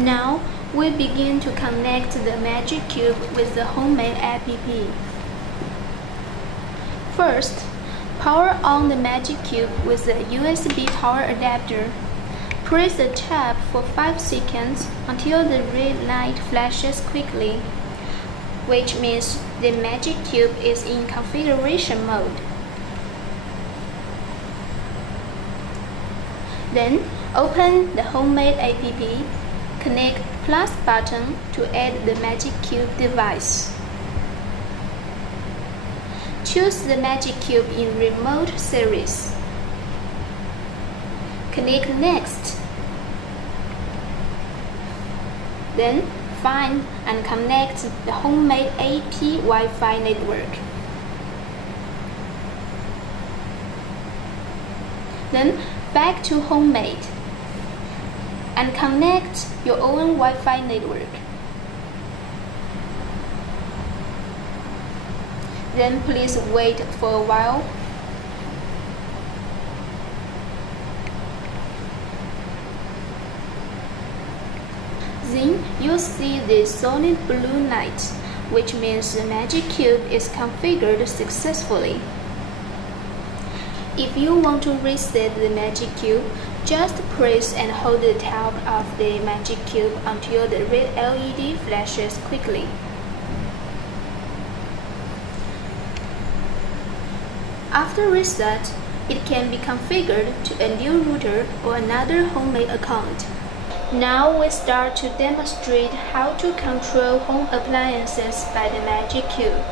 Now, we begin to connect the Magic Cube with the homemade app. First, power on the Magic Cube with the USB power adapter. Press the tab for 5 seconds until the red light flashes quickly, which means the Magic Cube is in configuration mode. Then, open the homemade app, connect plus button to add the Magic Cube device. Choose the Magic Cube in Remote Series. Connect Next. Then, find and connect the homemade AP Wi-Fi network. Then, back to homemade and connect your own Wi-Fi network. Then please wait for a while. Then you'll see the solid blue light, which means the Magic Cube is configured successfully. If you want to reset the Magic Cube, just press and hold the top of the Magic Cube until the red LED flashes quickly. After reset, it can be configured to a new router or another homemade account. Now we start to demonstrate how to control home appliances by the Magic Cube.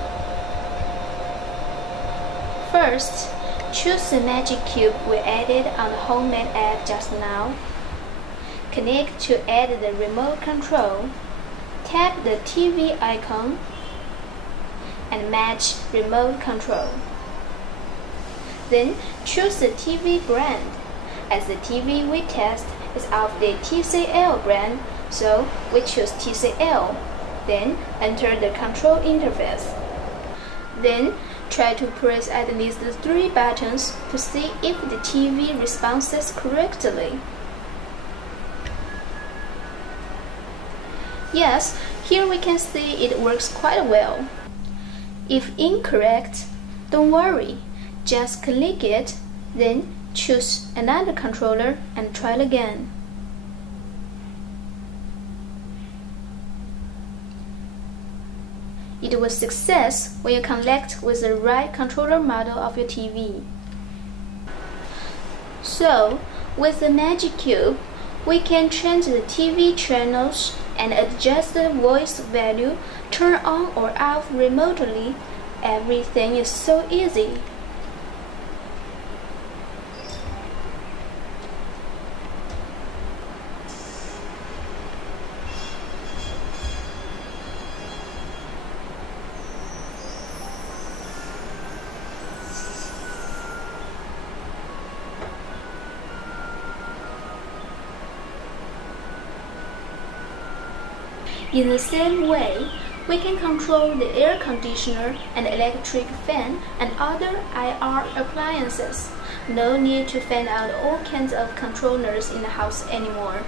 First, choose the Magic Cube we added on the homemade app just now. Connect to add the remote control. Tap the TV icon and match remote control. Then choose the TV brand, as the TV we test is of the TCL brand, so we choose TCL. Then enter the control interface. Then try to press at least 3 buttons to see if the TV responds correctly. Yes, here we can see it works quite well. If incorrect, don't worry. Just click it, then choose another controller and try it again. It was a success when you connect with the right controller model of your TV. So, with the Magic Cube, we can change the TV channels and adjust the voice value, turn on or off remotely. Everything is so easy. In the same way, we can control the air conditioner and electric fan and other IR appliances. No need to fan out all kinds of controllers in the house anymore.